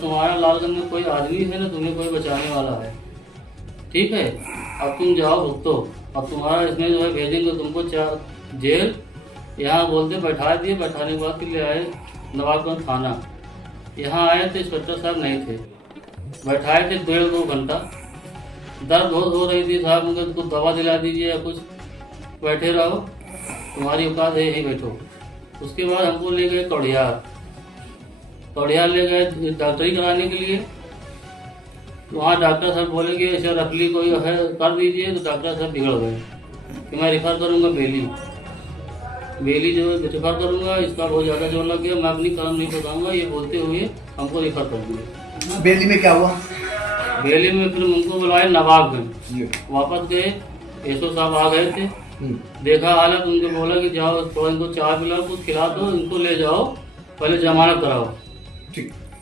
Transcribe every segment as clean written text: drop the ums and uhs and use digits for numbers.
तुम्हारा लालगंज में कोई आदमी है ना, तुम्हें कोई बचाने वाला है, ठीक है। अब तुम जाओ भुगतो। अब तुम्हारा इसमें जो है भेजेंगे तुमको जेल। यहाँ बोलते बैठा दिए, बैठाने के बाद फिर ले आए नवाबगंज थाना। यहाँ आए तो इंस्पेक्टर साहब नहीं थे, बैठाए थे 1.5-2 घंटा। दर्द बहुत हो रही थी साहब, मुझे कुछ दवा दिला दीजिए या कुछ, बैठे रहो, तुम्हारी औकात है यहीं बैठो। उसके बाद हमको ले गए कौड़ियार ले गए डॉक्टरी कराने के लिए। वहाँ डॉक्टर साहब बोले कि ऐसे रफली कोई है कर दीजिए, तो डॉक्टर साहब बिगड़ गए कि मैं रिफ़र करूँगा बेली जो रिफ़र करूँगा, इसका बहुत ज़्यादा जोर लग गया, मैं अपनी कलम नहीं बताऊँगा, ये बोलते हुए हमको रिफ़र कर दिया। बेली में क्या हुआ? बेली में फिर उनको बुलाए नवाबगंज, वापस गए, एसओ साहब आ गए थे, देखा हालत, उनको बोला कि जाओ थोड़ा इनको चाय पिलाओ, कुछ खिला दो, इनको ले जाओ, पहले जमानत कराओ।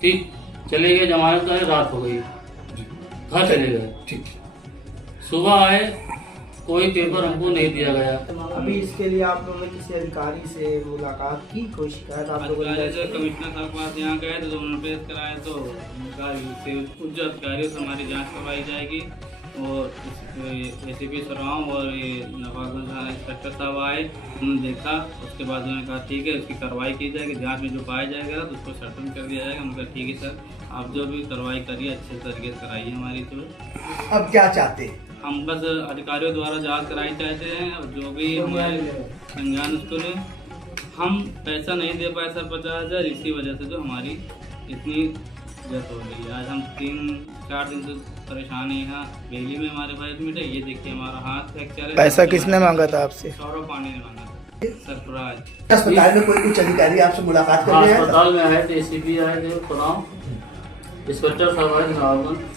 ठीक, चले गए, जमानत कराए, रात हो गई, घर चले गए। ठीक, सुबह आए, कोई पेपर हमको नहीं दिया गया। अभी इसके लिए आप लोगों ने किसी अधिकारी से मुलाकात की, कोई शिकायत आप लोगों ने? कमिश्नर साहब के पास यहाँ गए तो उन्होंने पेश कराया, तो उच्च अधिकारियों से हमारी जांच करवाई जाएगी। और एसीपी सराव और नवाबगंज थाना इंस्पेक्टर साहब आए, उन्होंने देखा, उसके बाद उन्होंने कहा ठीक है, उसकी कार्रवाई की जाएगी, जांच में जो पाया जाएगा तो उसको सर्टन कर दिया जाएगा। उन्होंने कहा ठीक है सर, आप जो भी कार्रवाई करिए अच्छे तरीके से कराइए हमारी। तो अब क्या चाहते हैं? हम बस अधिकारियों द्वारा जांच कराई चाहते हैं, और जो भी हमारे संज्ञान उसको लें। हम पैसा नहीं दे पाए सर 50,000, इसी वजह से जो हमारी इतनी डेथ हो गई है। आज हम 3-4 दिन से परेशान हैं। यहाँ बेली में हमारे भाई एडमिट है, ये देखिए हमारा हाथ फ्रैक्चर है। पैसा किसने मांगा था आपसे? सौरभ पांडे ने मांगा था, सरफराज। अस्पताल में कोई कुछ अधिकारी आपसे मुलाकात कर हाँ, रहे हैं? अस्पताल में आए थे, एसीपी आए थे, चुनाव इंस्पेक्टर साहब आए थे,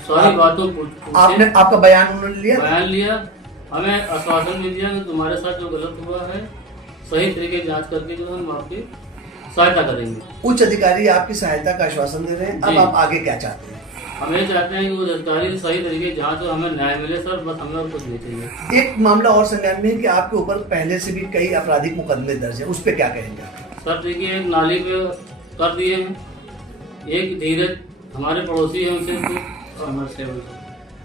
सारी बातों आपने आपका बयान उन्होंने लिया? बयान लिया, हमें आश्वासन भी दिया कि तुम्हारे साथ जो गलत हुआ है सही तरीके की जांच करके जो हम आपकी सहायता करेंगे। उच्च अधिकारी आपकी सहायता का आश्वासन दे रहे हैं, अब आप आगे क्या चाहते हैं? हम ये चाहते हैं कि वो अधिकारी सही तरीके की जांच हो, हमें न्याय मिले सर, बस हमें और कुछ नहीं चाहिए। एक मामला और संज्ञान में है कि आपके ऊपर पहले से भी कई आपराधिक मुकदमे दर्ज हैं, उस पर क्या कहेंगे? सर देखिए, एक नाली पे कर दिए हैं, एक धीरज हमारे पड़ोसी हैं, उनसे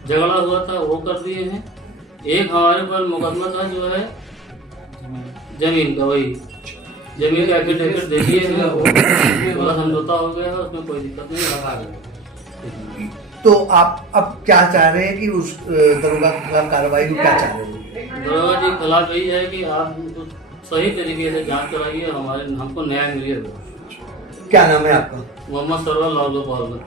झगड़ा हुआ था वो कर दिए हैं, एक हमारे पर मुकदमा था जो है जमीन का, वही जमीन का एफिडेविट दे दिए हैं, वो समझौता हो गया है, उसमें कोई दिक्कत नहीं रहा। तो आप अब क्या चाह रहे हैं कि उस दरोगा की कार्रवाई को क्या चाह रहे हैं? दरोगा जी के खिलाफ यही है कि आप सही तरीके से जांच कराइए, हमको न्याय मिलेगा। क्या नाम है आपका? मोहम्मद सरवर लाल गोपाल।